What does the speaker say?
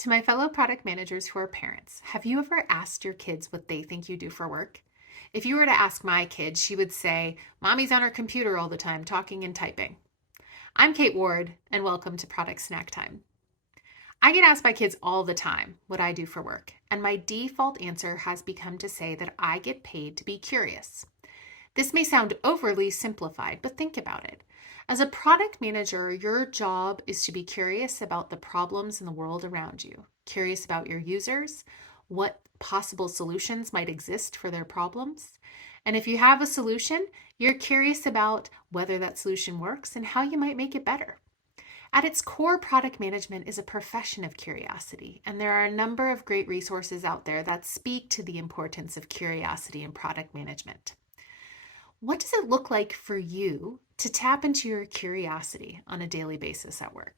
To my fellow product managers who are parents, have you ever asked your kids what they think you do for work? If you were to ask my kid, she would say, Mommy's on her computer all the time, talking and typing. I'm Kate Ward, and welcome to Product Snack Time. I get asked by kids all the time what I do for work, and my default answer has become to say that I get paid to be curious. This may sound overly simplified, but think about it. As a product manager, your job is to be curious about the problems in the world around you, curious about your users, what possible solutions might exist for their problems. And if you have a solution, you're curious about whether that solution works and how you might make it better. At its core, product management is a profession of curiosity, and there are a number of great resources out there that speak to the importance of curiosity in product management. What does it look like for you to tap into your curiosity on a daily basis at work?